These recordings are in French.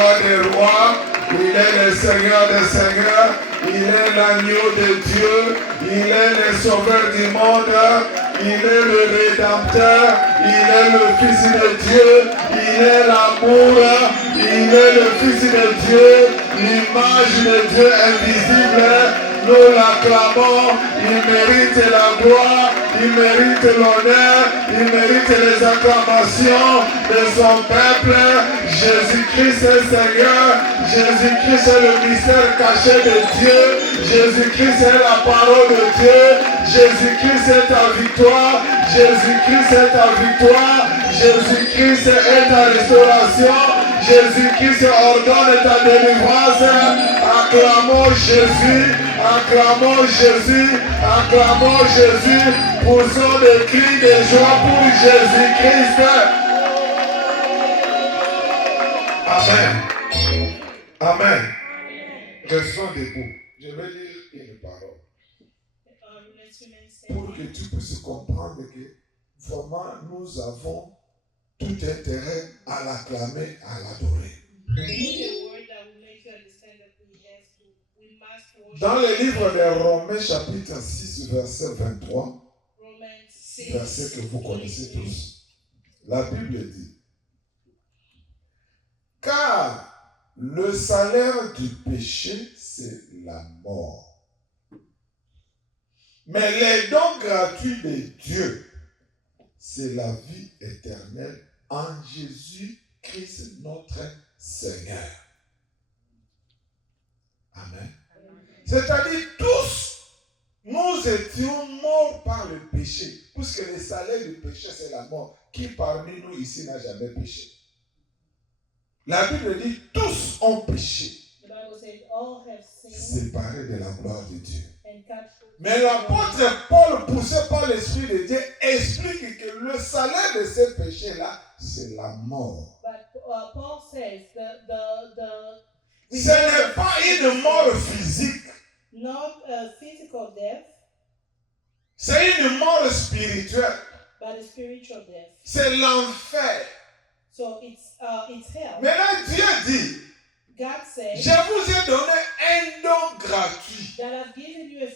roi des rois, il est le Seigneur des seigneurs, il est l'agneau de Dieu, il est le sauveur du monde, il est le rédempteur, il est le Fils de Dieu, il est l'amour, il est le Fils de Dieu, l'image de Dieu invisible. Nous l'acclamons, il mérite la gloire, il mérite l'honneur, il mérite les acclamations de son peuple. Jésus-Christ est Seigneur, Jésus-Christ est le mystère caché de Dieu, Jésus-Christ est la parole de Dieu, Jésus-Christ est ta victoire, Jésus-Christ est ta victoire, Jésus-Christ est ta restauration, Jésus-Christ ordonne ta délivrance. Acclamons Jésus, acclamons Jésus, acclamons Jésus, poussons des cris de joie pour Jésus-Christ. Amen. Amen. Restons debout. Je vais lire une parole pour que tu puisses comprendre que vraiment nous avons tout intérêt à l'acclamer, à l'adorer. Dans le livre de Romains chapitre 6 verset 23, verset que vous connaissez tous, la Bible dit: car le salaire du péché, c'est la mort. Mais les dons gratuits de Dieu, c'est la vie éternelle en Jésus-Christ notre Seigneur. Amen. C'est-à-dire tous, nous étions morts par le péché, puisque le salaire du péché, c'est la mort. Qui parmi nous ici n'a jamais péché? La Bible dit tous ont péché, séparés de la gloire de Dieu. Mais l'apôtre Paul, poussé par l'Esprit de Dieu, explique que le salaire de ce péché-là, c'est la mort. Ce n'est pas une mort physique. Not a physical death. C'est une mort spirituelle. But a spiritual death. C'est l'enfer. So it's hell. Maintenant Dieu dit, God said, je vous ai donné un don gratuit. That I've given you a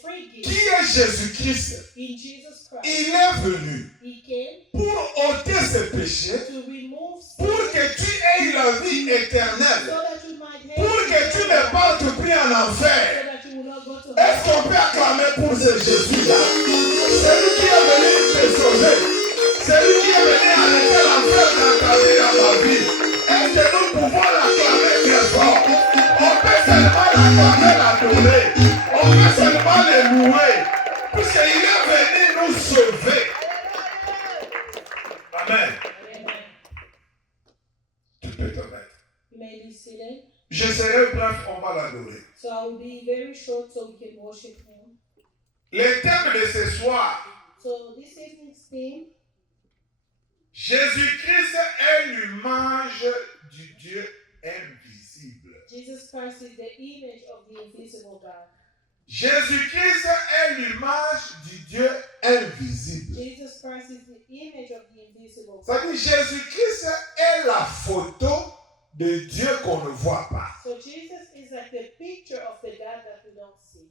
free gift. Qui est Jésus-Christ? In Jesus Christ. Il est venu He came pour ôter ses péchés, to remove sin, pour que tu aies la vie éternelle, so that you might have pour que tu ne partes plus en enfer. so that you will not go to Est-ce qu'on peut acclamer pour ce Jésus-là? C'est lui qui est venu te sauver. C'est lui qui est venu arrêter l'enfer dans ta vie, dans ma vie. Est-ce que nous pouvons l'acclamer très fort? On peut seulement l'acclamer, l'adorer. On peut seulement le louer. Puisqu'il est venu nous sauver. Amen. Tu peux te mettre. You may be seated. Je serai bref, on va l'adorer. So I will be very short so we can worship him. Le thème de ce soir. So this evening's theme. Jésus-Christ est l'image du Dieu invisible. Jesus Christ is the image of the invisible God. Jésus-Christ est l'image du Dieu invisible. Jesus Christ is the image of the invisible God. C'est-à-dire Jésus-Christ est la photo de Dieu qu'on ne voit pas. So Jesus is like the picture of the God that we don't see.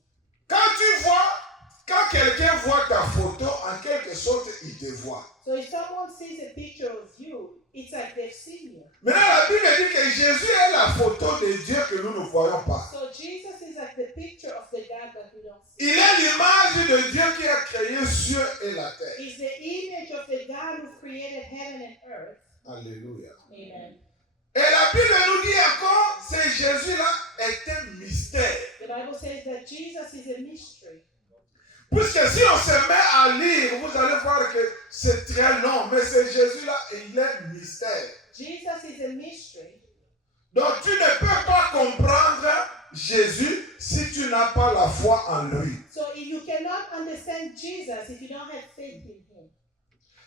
Quand quelqu'un voit ta photo, en quelque sorte, il te voit. So if someone sees a picture of you, it's like they've seen you. Maintenant, la Bible dit que Jésus est la photo de Dieu que nous ne voyons pas. So Jesus is like the picture of the God that we don't see. Il est l'image de Dieu qui a créé cieux et la terre. He's the image of the God who created heaven and earth. Alléluia. Amen. Et la Bible nous dit encore, c'est Jésus-là est un mystère. The Bible says that Jesus is a mystery. Puisque si on se met à lire, vous allez voir que c'est très long, mais c'est Jésus-là, il est mystère. Jesus is a mystery. Donc tu ne peux pas comprendre Jésus si tu n'as pas la foi en lui. So if you cannot understand Jesus if you don't have faith in him.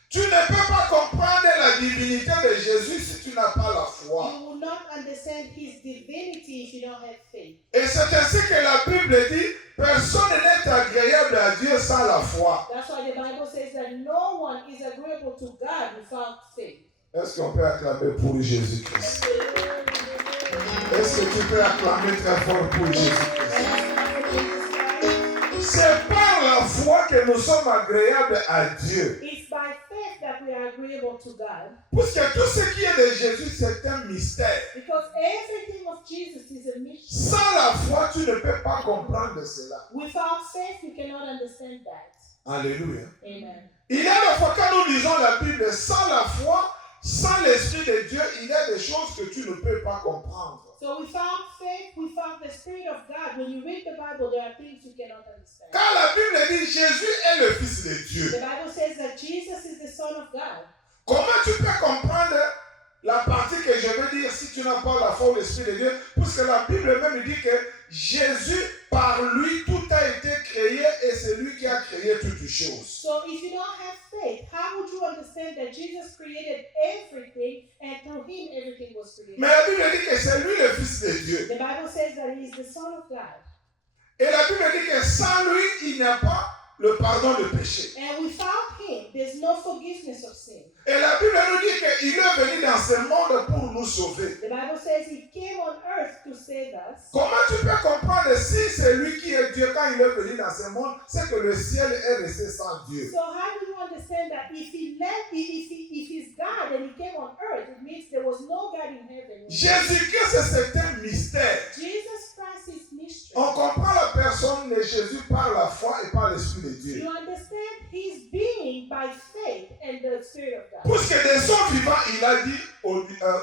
Tu ne peux pas comprendre la divinité de Jésus si tu n'as pas la foi. You will not understand his divinity if you don't have faith. Et c'est ainsi que la Bible dit, personne n'est agréable à Dieu sans la foi. That's why the Bible says that no one is agreeable to God without faith. Est-ce qu'on peut acclamer pour Jésus-Christ? Est-ce que tu peux acclamer très fort pour Jésus-Christ? C'est par la foi que nous sommes agréables à Dieu. It's by faith that we are agreeable to God. Parce que tout ce qui est de Jésus, c'est un mystère. Because everything of Jesus is a mystery. Sans la foi, tu ne peux pas comprendre cela. Without faith, we cannot understand that. Alléluia. Amen. Il y a des fois quand nous lisons la Bible, sans la foi, sans l'Esprit de Dieu, il y a des choses que tu ne peux pas comprendre. So without faith, without the Spirit of God, when you read the Bible, there are things you cannot understand. Quand la Bible dit Jésus est le Fils de Dieu, The Bible says that Jesus is the Son of God. comment tu peux comprendre la partie que je veux dire si tu n'as pas la foi ou l'Esprit de Dieu? Parce que la Bible même dit que Jésus, par lui, tout a été créé et c'est lui qui a créé toutes les choses. So if you don't have faith, how would you understand that Jesus created everything and through him everything was created? Mais la Bible dit que c'est lui le Fils de Dieu. The Bible says that he is the Son of God. Et la Bible dit que sans lui, il n'y a pas le pardon de péché. And without him, there's no forgiveness of sin. Et la Bible nous dit qu'il est venu dans ce monde pour nous sauver. The Bible says he came on earth to save us. Comment tu peux comprendre si c'est lui qui est Dieu quand il est venu dans ce monde, c'est que le ciel est resté sans Dieu. So how do you understand that if he's God and he came on earth, it means there was no God in heaven? Jésus-Christ, c'est un mystère. Jesus Christ is mystery. On comprend la personne de Jésus par la foi et par l'Esprit de Dieu. You understand his being by faith and the Spirit of God. Parce que de son vivant, il a dit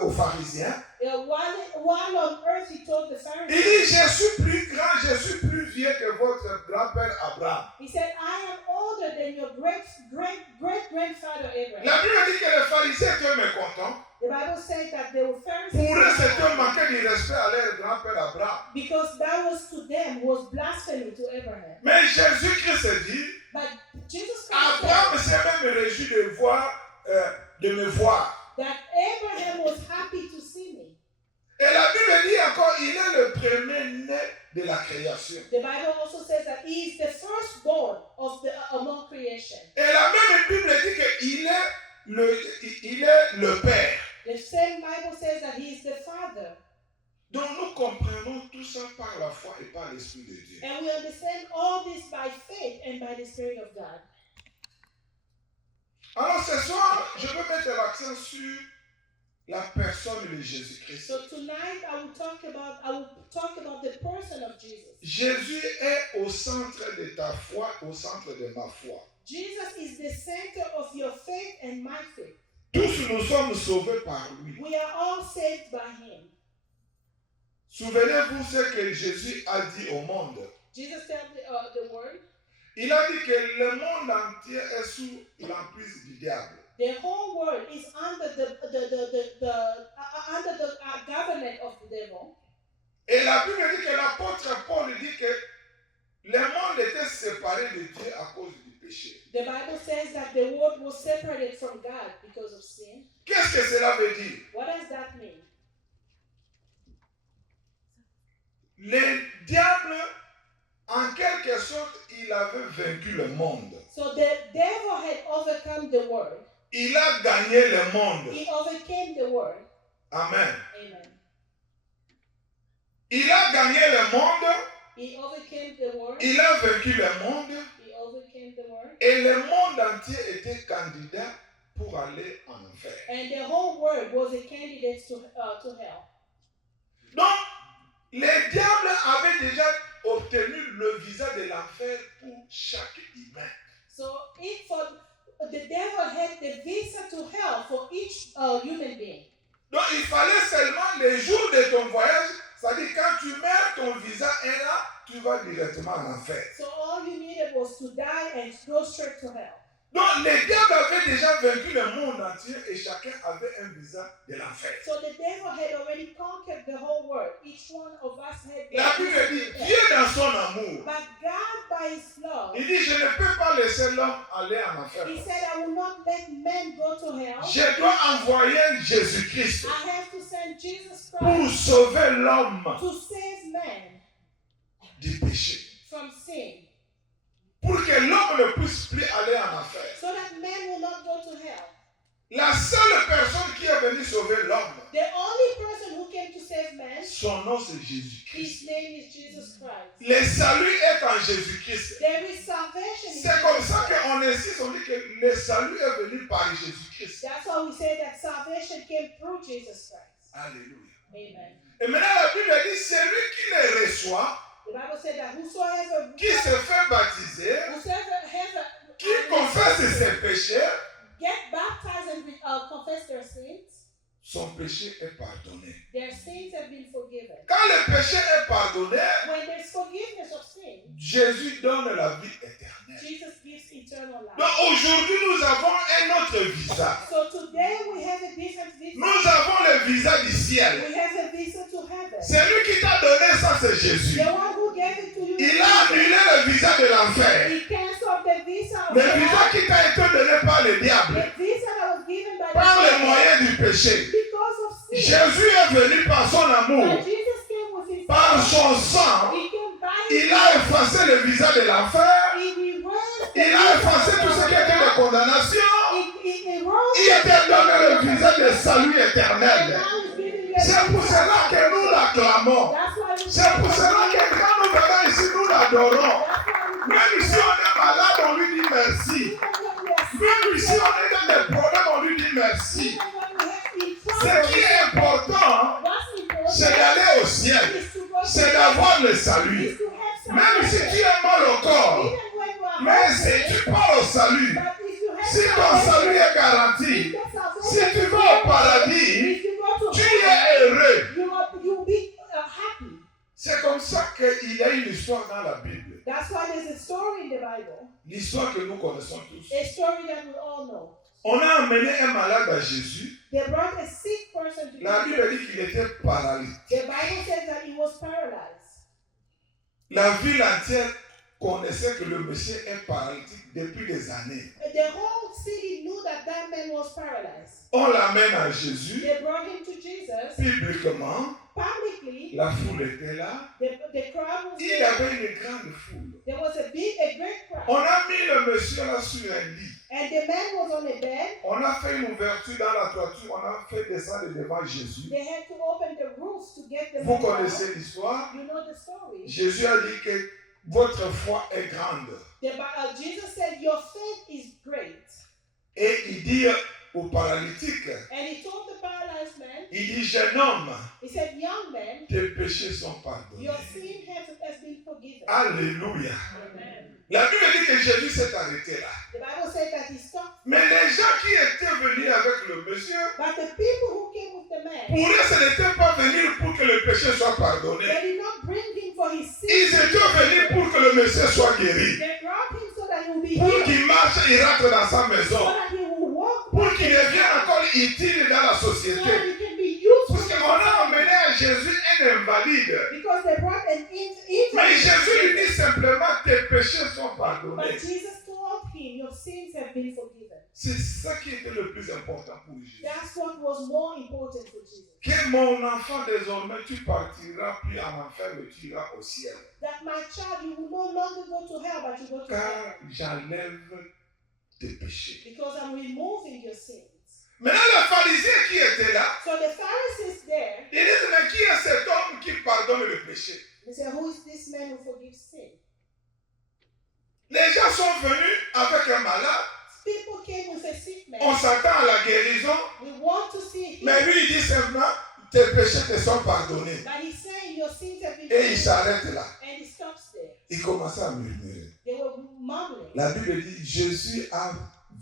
aux pharisiens, While on earth he told the il Pharisees, dit, je suis plus grand, je suis plus vieux que votre grand-père Abraham. he said, I am older than your great-grandfather Abraham. La Bible dit que les pharisiens étaient mécontents. The Bible says that they were Pour eux, c'était un Pharisees manque de respect à leur grand-père Abraham. because that was to them was blasphemy to Abraham. Mais Jésus-Christ dit, But Jesus Christ Abraham said s'est même réjoui de me voir. that Abraham was happy to see me. Et la Bible dit encore, il est le premier-né de la création. The Bible also says that he is the firstborn of among creation. Et la même Bible dit qu'il est le Père. The same Bible says that he is the Father. Donc nous comprenons tout ça par la foi et par l'Esprit de Dieu. And we understand all this by faith and by the Spirit of God. Alors ce soir, je veux mettre l'accent sur la personne de Jésus-Christ. So tonight I will talk about the person of Jesus. Jésus est au centre de ta foi, au centre de ma foi. Jesus is the center of your faith and my faith. Tous nous sommes sauvés par lui. We are all saved by him. Souvenez-vous ce que Jésus a dit au monde. Jesus said the word. Il a dit que le monde entier est sous l'emprise du diable. The whole world is under the government of the devil. Et la Bible dit que l'apôtre Paul dit que le monde était séparé de Dieu à cause du péché. The Bible says that the world was separated from God because of sin. Qu'est-ce que cela veut dire? What does that mean? Le diable, en quelque sorte, il avait vaincu le monde. So the devil had overcome the world. Il a gagné le monde. He overcame the world. Amen. Amen. Il a gagné le monde. He overcame the world. Il a vaincu le monde. He overcame the world. Et le monde entier était candidat pour aller en enfer. And the whole world was a candidate to hell. Donc, le diable avait déjà obtenu le visa de l'enfer pour chaque humain. So the devil had the visa to hell for each human being. Donc, il fallait seulement les jours de ton voyage, c'est-à-dire quand tu mets ton visa est là, tu vas directement en enfer. So all you needed was to die and go straight to hell. Donc, les diables avaient déjà vaincu le monde entier et chacun avait un visa de l'enfer. So the devil had already conquered the whole world. Each one of us had. La Bible dit, Dieu dans son amour, But God, by His love, il dit, je ne peux pas laisser l'homme aller en enfer. He said, I will not let men go to hell. Je dois envoyer Jésus-Christ I have to send Jesus pour Christ sauver l'homme to save man du péché. from sin, Pour que l'homme ne puisse plus aller en enfer. so that men will not go to hell. La seule personne qui est venue sauver l'homme, the only person who came to save man, son nom c'est Jésus-Christ. his name is Jesus Christ. Le salut est en Jésus-Christ. There is salvation in C'est comme Jesus ça Christ. qu'on insiste, on dit que le salut est venu par Jésus-Christ. That's why we say that salvation came through Jesus Christ. Alléluia. Amen. Et maintenant la Bible dit, celui qui les reçoit, The Bible said that whosoever qui se fait baptiser, qui confesse ses péchés, get baptized and confess their sins, son péché est pardonné. their sins have been forgiven. Quand le péché est pardonné, When there's forgiveness of sin, Jésus donne la vie éternelle. Jesus gives eternal life. Donc aujourd'hui, nous avons un autre visa. So today we have a different visa. Nous avons le visa du ciel. We have a visa to heaven. Celui qui t'a donné ça, c'est Jésus. The one who gave it to you, Il a annulé le visa de l'enfer. he canceled the visa of Le the visa Lord, qui t'a été donné par le diable, the visa that was given by par the le devil moyen du péché. because of sin. Jésus est venu par son amour, When Jesus came with his par love, son sang. he came by his Il a effacé le visa de l'enfer. he erased the Il a visa effacé of tout the ce qui était de Lord. condamnation. He erased Il the t'a donné le visa visa de salut and éternel. now he's giving you a C'est pour visa. cela que nous l'acclamons. That's why we C'est pour cela que quand nous venons ici, nous l'adorons. That's why we Même si on est malade, on lui dit merci. even when we are sick, Même si on est dans des problèmes, on lui dit merci. even when we have in Ce trouble, qui est important, what's important c'est d'aller au ciel. is to go to C'est heaven, d'avoir le salut. is to have Même si salvation. tu as mal au corps, Even when you are mais hungry, si tu pars au salut, but if you have si ton salut est garanti, if the salvation si tu is vas au there, paradis, if you go to tu heaven, es heureux. you'll be happy. C'est comme ça qu'il y a une histoire dans la Bible. That's why there's a story in the Bible, L'histoire que nous connaissons tous. a story that we all know. On a amené un malade à Jésus. They brought a sick person to La Jesus. Bible dit qu'il était paralytique. The Bible says that he was paralyzed. La ville entière connaissait que le monsieur est paralytique depuis des années. The whole city knew that that man was paralyzed. On l'amène à Jésus. They brought him to Jesus Publiquement, publicly. la foule était là. The crowd was Il y there. avait une grande foule. There was a great crowd. On a mis le monsieur là sur un lit. And the man was on a bed. On a fait une ouverture dans la toiture. On a fait descendre devant Jésus. They had to open the roof to get the Vous man out. connaissez l'histoire. You know the story. Jésus a dit que votre foi est grande. Jesus said, your faith is great. Et il dit au paralytique, And he told the paralyzed man, il dit, jeune homme, he said, young man, tes péchés sont pardonnés. your sin has been forgiven. Alléluia. Amen. La Bible dit que Jésus s'est arrêté là. The Bible said that he stopped. Mais les gens qui étaient venus avec le monsieur, But the people who came with the man, pour eux, ce n'était pas venir pour que le péché soit pardonné. they did not bring him for his Ils sin. étaient venus pour que le monsieur soit guéri. They brought him so that he will be Pour healed, qu'il marche, il rentre dans sa so maison. that he will walk, Pour qu'il devienne encore utile dans la so that société. he can be useful. Parce qu'on a emmené à Jésus un invalide. Because they brought an Mais invalid. Jésus lui dit simplement, tes péchés sont But pardonnés. Jesus told him, your sins have been forgiven. C'est ça qui était le plus important pour Jésus. That's what was more important for Jesus. Que mon enfant, désormais, tu partiras plus en enfer, mais tu iras au ciel. That my child, you will no longer go to hell, but you go to Car heaven. j'enlève tes péchés. Because I'm removing your sins. Maintenant, le pharisien qui était là, So the Pharisees there, il dit, mais qui est cet homme qui pardonne le péché? they say, who is this man who forgives sin? Les gens sont venus avec un malade. People came with a sick On man. s'attend à la guérison. We want to see him. Mais lui, il dit simplement, tes péchés te sont pardonnés. But he's saying your sins have been Et il forgiven. s'arrête là. And he stops there. Il commence à murmurer. They were mumbling. La Bible dit, Jésus a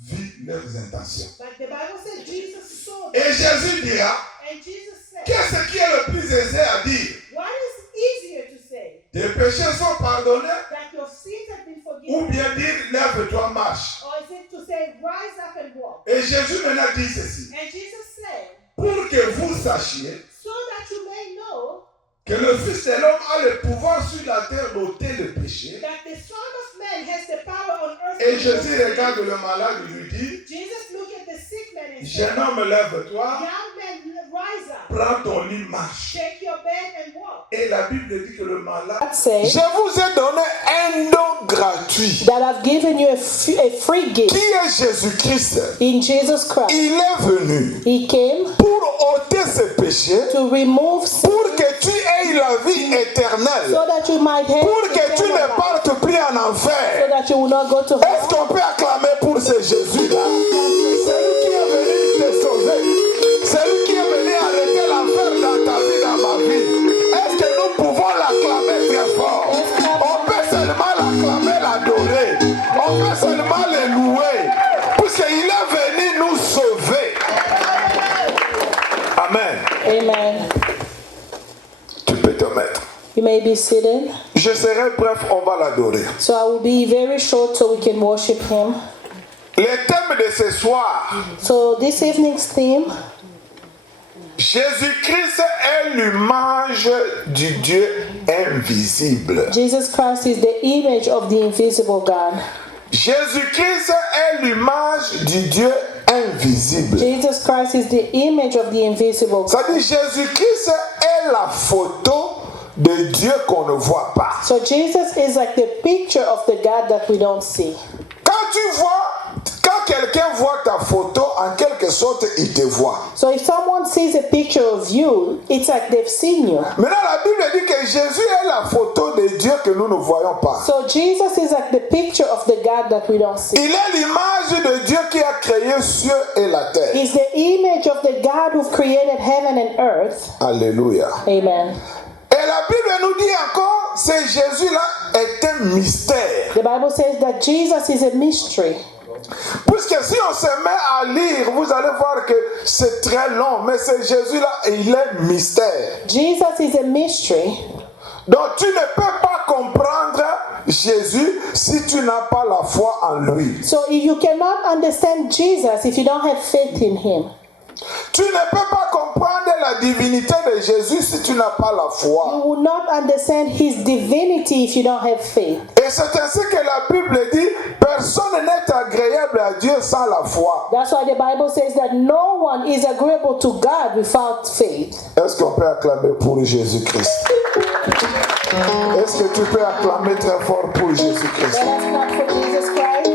vu leurs intentions. But the Bible says Jesus saw Et them. Jésus dira, And Jesus said, qu'est-ce qui est le plus aisé à dire? what is easier to say? Tes péchés sont pardonnés? That your sins have been Ou forgiven? bien dire, lève-toi, marche. Or is it to say, rise up and walk? Et Jésus maintenant dit ceci, And Jesus said, pour que vous sachiez so that you may know que le Fils de l'homme a le pouvoir sur la terre d'ôter le péché. that the Son of Man has the power on earth. Et to Jésus forgive regarde sins. le malade et lui dit, Jesus looked at the sick man and jeune said, homme, lève-toi. young man, rise up. prends ton lit, marche. Take your bed and walk. Et la Bible dit que le malade, God says je vous ai donné un don gratuit. that I've given you a free gift Qui est Jésus-Christ? in Jesus Christ. Il est venu He came pour ôter ses péchés, to remove sin pour que tu aies la vie éternelle, so that you might have pour que tu eternal ne life, partes plus en so enfer. that you will not go to Est-ce hell. qu'on peut acclamer pour ce Jésus-là? C'est lui qui est venu te sauver. C'est lui qui est venu arrêter l'enfer dans ta vie, dans ma vie. Est-ce que nous pouvons l'acclamer très fort? On peut seulement l'acclamer, l'adorer. On peut seulement le louer. Puisqu'il est venu nous sauver. Amen. Amen. Tu peux te mettre. You may be seated. Je serai bref, on va l'adorer. So I will be very short so we can worship him. Le thème de ce soir, So this evening's theme, Jésus-Christ est l'image du Dieu invisible. Jesus Christ is the image of the invisible God. Jésus-Christ est l'image du Dieu invisible. Jesus Christ is the image of the invisible God. Ça dit Jésus-Christ est la photo de Dieu qu'on ne voit pas. So Jesus is like the picture of the God that we don't see. Quand quelqu'un voit ta photo, en quelque sorte, il te voit. So if someone sees a picture of you, it's like they've seen you. Maintenant, la Bible dit que Jésus est la photo de Dieu que nous ne voyons pas. So Jesus is like the picture of the God that we don't see. Il est l'image de Dieu qui a créé cieux et la terre. He's the image of the God who created heaven and earth. Alléluia. Amen. Et la Bible nous dit encore, ce Jésus-là est un mystère. The Bible says that Jesus is a mystery. Puisque si on se met à lire, vous allez voir que c'est très long, mais ce Jésus-là, il est mystère. Jesus is a mystery. Donc tu ne peux pas comprendre Jésus si tu n'as pas la foi en lui. So if you cannot understand Jesus if you don't have faith in him. Tu ne peux pas comprendre la divinité de Jésus si tu n'as pas la foi. You will not understand his divinity if you don't have faith. Et c'est ainsi que la Bible dit, personne n'est agréable à Dieu sans la foi. That's why the Bible says that no one is agreeable to God without faith. Est-ce qu'on peut acclamer pour Jésus-Christ? Est-ce que tu peux acclamer très fort pour Jésus-Christ? Let us clap for Jesus Christ.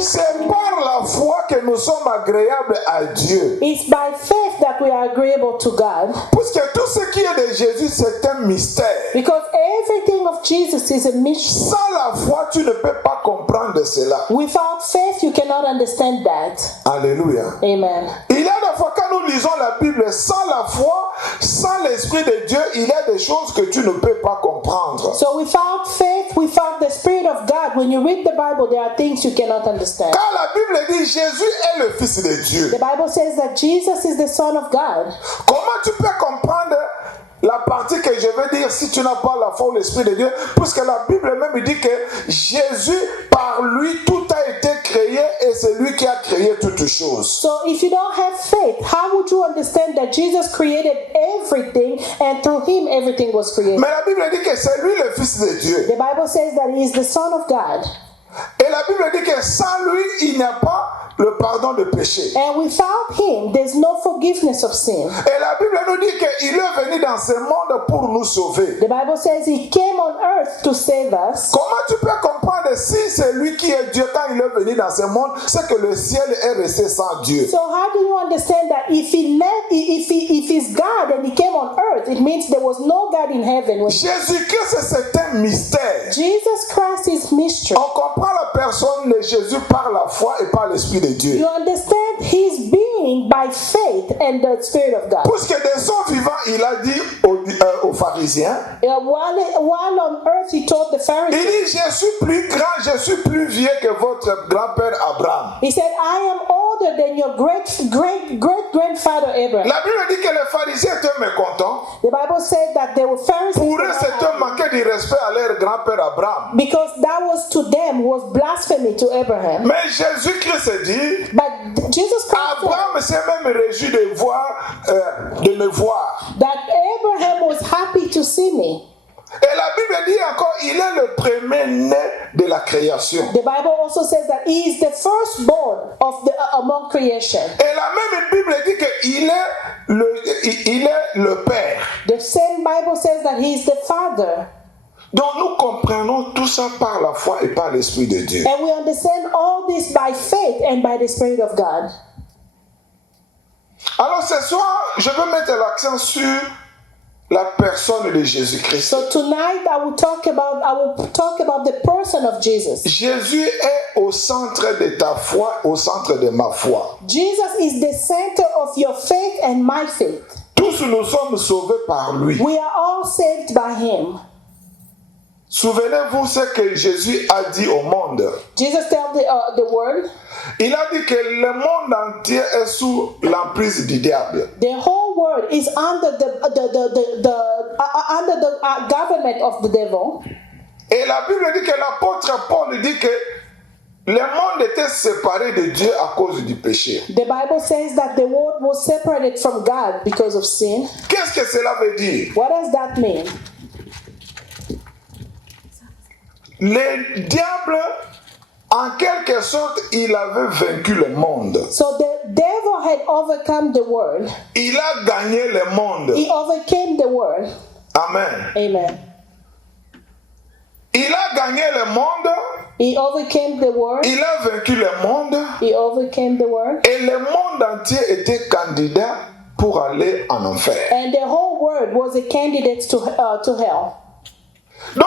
C'est par la foi que nous sommes agréables à Dieu. It's by faith that we are agreeable to God. Puisque tout ce qui est de Jésus, c'est un mystère. Because everything of Jesus is a mystery. Sans la foi, tu ne peux pas comprendre cela. Without faith, you cannot understand that. Alléluia. Amen. Il y a des fois quand nous lisons la Bible, sans la foi, sans l'Esprit de Dieu, il y a des choses que tu ne peux pas comprendre. So without faith, without the Spirit of God, when you read the Bible, there are things you cannot understand. Quand la Bible dit Jésus est le Fils de Dieu, The Bible says that Jesus is the Son of God. comment tu peux comprendre la partie que je veux dire si tu n'as pas la foi ou l'Esprit de Dieu? Puisque la Bible même dit que Jésus, par lui, tout a été créé et c'est lui qui a créé toutes choses. So if you don't have faith, how would you understand that Jesus created everything and through him everything was created? Mais la Bible dit que c'est lui le Fils de Dieu. The Bible says that he is the Son of God. Et la Bible dit que sans lui, il n'y a pas le pardon de péché. And without him, there's no forgiveness of sin. Et la Bible nous dit qu'il est venu dans ce monde pour nous sauver. The Bible says he came on earth to save us. Comment tu peux comprendre si c'est lui qui est Dieu quand il est venu dans ce monde, c'est que le ciel est resté sans Dieu? So how do you understand that if he's God and he came on earth, it means there was no God in heaven? Jésus-Christ, c'est un mystère. Jesus Christ is mystery. On comprend la personne de Jésus par la foi et par l'Esprit de Dieu. You understand his being by faith and the Spirit of God. Puisque de son vivant, il a dit aux pharisiens, While on earth he told the il Pharisees, dit, je suis plus grand, je suis plus vieux que votre grand-père Abraham. he said, I am older than your great-grandfather Abraham. La Bible dit que les pharisiens étaient mécontents. The Bible said that they were Pharisees Pour eux, c'était manquer du respect à leur grand-père Abraham. because that was to them was blasphemy to Abraham. Mais Jésus-Christ dit, But Jesus Christ said Abraham s'est même réjoui de me voir. that Abraham was happy to see me. Et la Bible dit encore, il est le premier-né de la création. The Bible also says that he is the firstborn of the among creation. Et la même Bible dit qu'il est le Père. The same Bible says that he is the Father. Donc nous comprenons tout ça par la foi et par l'Esprit de Dieu. And we understand all this by faith and by the Spirit of God. Alors ce soir, je veux mettre l'accent sur la personne de Jésus-Christ. So tonight I will talk about the person of Jesus. Jésus est au centre de ta foi, au centre de ma foi. Jesus is the center of your faith and my faith. Tous nous sommes sauvés par lui. We are all saved by him. Souvenez-vous ce que Jésus a dit au monde. Jesus told the world. Il a dit que le monde entier est sous l'emprise du diable. The whole world is under the government of the devil. Et la Bible dit que l'apôtre Paul dit que le monde était séparé de Dieu à cause du péché. The Bible says that the world was separated from God because of sin. Qu'est-ce que cela veut dire? What does that mean? Le diable, en quelque sorte, il avait vaincu le monde. So the devil had overcome the world. Il a gagné le monde. He overcame the world. Amen. Amen. Il a gagné le monde. He overcame the world. Il a vaincu le monde. He overcame the world. Et le monde entier était candidat pour aller en enfer. And the whole world was a candidate to hell. Donc,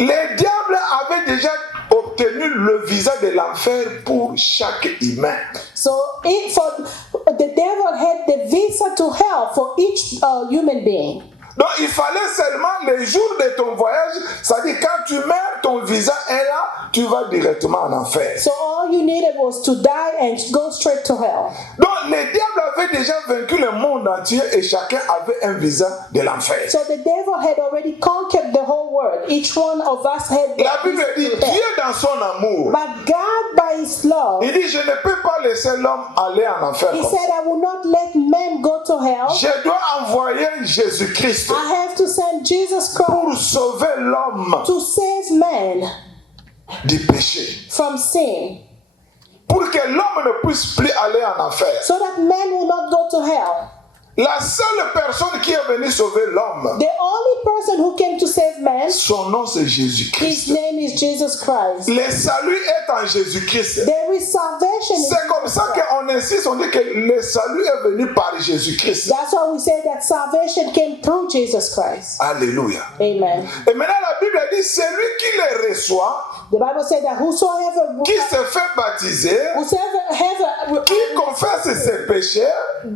le diable avait déjà obtenu le visa de l'enfer pour chaque humain. So the devil had the visa to hell for each human being. Donc il fallait seulement le jour de ton voyage, c'est-à-dire quand tu meurs, ton visa est là, tu vas directement en enfer. So all you needed was to die and go straight to hell. Donc le diable avait déjà vaincu le monde entier et chacun avait un visa de l'enfer. So the devil had already conquered the whole world. Each one of us had the La Bible dit, visa to hell. Dieu dans son amour, But God by his love, il dit, je ne peux pas laisser l'homme aller en enfer. he Comme said, ça. I will not let men go to hell. Je dois envoyer Jésus-Christ I have to send Jesus Christ pour sauver l'homme to save man du péché. from sin, Pour que l'homme ne puisse plus aller en enfer. so that men will not go to hell. La seule personne qui est venue sauver l'homme, The only person who came to save man, son nom c'est his Jésus-Christ. name is Jesus Christ. Le salut est en Jésus-Christ. There is salvation in C'est comme ça Jesus Christ. qu'on insiste, on dit que le salut est venu par Jésus-Christ. That's why we say that salvation came through Jesus Christ. Alléluia. Amen. Et maintenant la Bible dit, celui qui le reçoit, The Bible said that whosoever qui se fait baptiser, qui confesse ses péchés,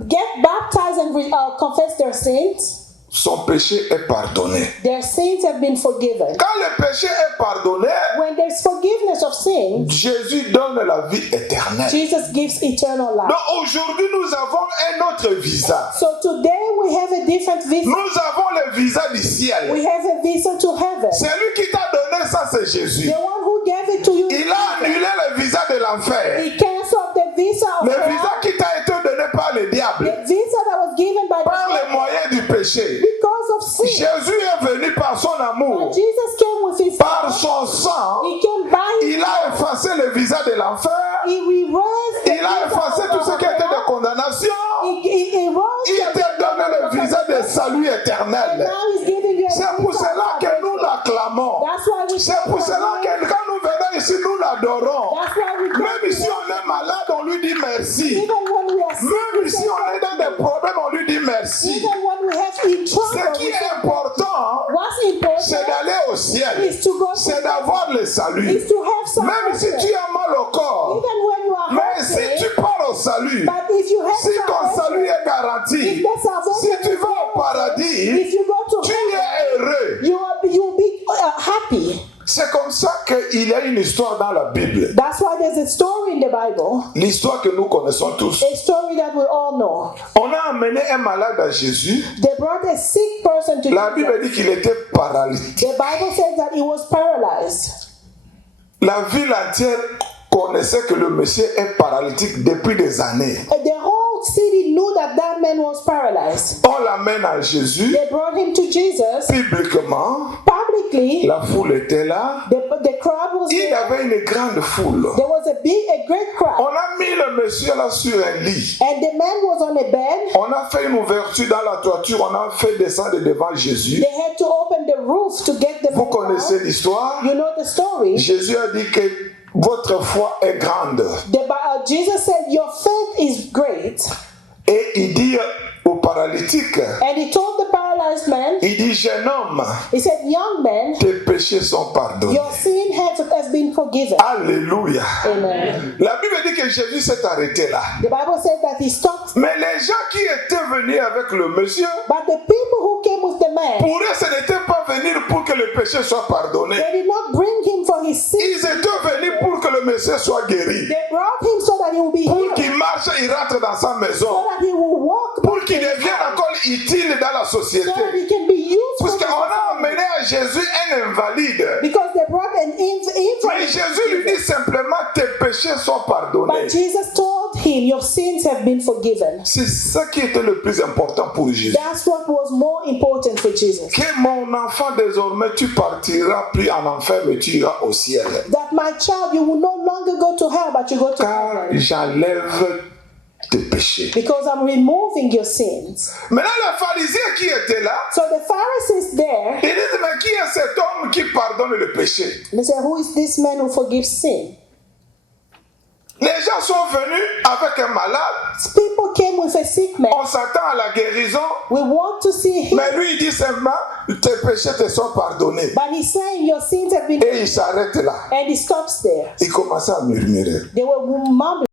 get baptized and confess their sins, son péché est pardonné. their sins have been forgiven. Quand le péché est pardonné, When there's forgiveness of sins, Jésus donne la vie éternelle. Jesus gives eternal life. Donc aujourd'hui, nous avons un autre visa. So today we have a different visa. Nous avons le visa du ciel. We have a visa to heaven. Celui qui t'a donné ça, c'est Jésus. The one who gave it to you, Il a annulé le visa de l'enfer. he canceled the visa of Le visa hell, qui t'a été donné par le diable, the visa that was given by par the les devil moyens du péché. because of sin. Jésus est venu par son amour, But Jesus came with his par love. son sang. He came by his Il a effacé le visa de l'enfer. He erased the Il a effacé visa tout ce of qui était de hell. condamnation. He erased Il the t'a donné le visa de salut And éternel. now he's giving you a C'est pour visa cela of que nous salvation. l'acclamons. That's why we C'est pour cela que quand nous venons ici, nous l'adorons. That's why we Même si on est malade, on lui dit merci. even when we are sick, Même we si say on est dans des problèmes, on lui dit merci. even when we have in trouble, Ce qui we est say, important, what's c'est important d'aller au ciel. is to go C'est to d'avoir le salut. is to have Même si salvation. tu as mal au corps, Even when you are mais si hurting, tu pars au salut, but if you have si ton salut est if garanti, the salvation si tu is vas au there, paradis, if you go to tu heaven, es heureux. you'll be happy. C'est comme ça qu'il y a une histoire dans la Bible. That's why there's a story in the Bible, L'histoire que nous connaissons tous. a story that we all know. On a amené un malade à Jésus. They brought a sick person to La Jesus. Bible dit qu'il était paralytique. The Bible says that he was paralyzed. La ville entière connaissait que le monsieur est paralytique depuis des années. The whole city city knew that that man was paralyzed. On l'amène à Jésus, They brought him to Jesus publiquement, publicly. la foule était là, The crowd was il y there. avait une grande foule. There was a great crowd. On a mis le monsieur là sur un lit. And the man was on a bed. On a fait une ouverture dans la toiture, on a fait descendre devant Jésus. They had to open the roof to get the Vous man connaissez out. l'histoire? You know the story. Jésus a dit que votre foi est grande. Jesus said, your faith is great. Et il dit au paralytique, And he told the paralyzed man, il dit, jeune homme, he said, young man, tes péchés sont pardonnés. your sin has been forgiven. Alléluia. Amen. La Bible dit que Jésus s'est arrêté là. The Bible said that he stopped. Mais les gens qui étaient venus avec le monsieur, But the people who came with the man, pour eux, ce n'était pas venir pour que le péché soit pardonné. they did not bring him for his sin. Ils étaient venus pour que le monsieur soit guéri. They brought him so that he will be Pour healed, qu'il marche, il rentre dans sa so maison. that he will walk Pour back qu'il in his devienne house, encore utile dans la so société. that he can be used for Parce the qu'on a society. amené à Jésus un invalide. Because they brought an Mais invalid. Jésus lui dit simplement, tes péchés sont pardonnés. But Jesus told him, your sins have been forgiven. C'est ça qui était le plus important pour Jésus. That's what was more important for Jesus. Que mon enfant, désormais, tu partiras plus en enfer, mais tu iras au ciel. That my child, you will no longer go to hell, but you go to Car heaven. j'enlève tes péchés. Because I'm removing your sins. Maintenant, les pharisiens qui étaient là, So the Pharisees there, ils disent, mais qui est cet homme qui pardonne le péché? they say, who is this man who forgives sin? Les gens sont venus avec un malade. People came with a sick man. On s'attend à la guérison. We want to see him. Mais lui, il dit simplement, tes péchés te sont pardonnés. But he's saying your sins have been Et il s'arrête là. and he stops there. Il commence à murmurer. They were mumbling.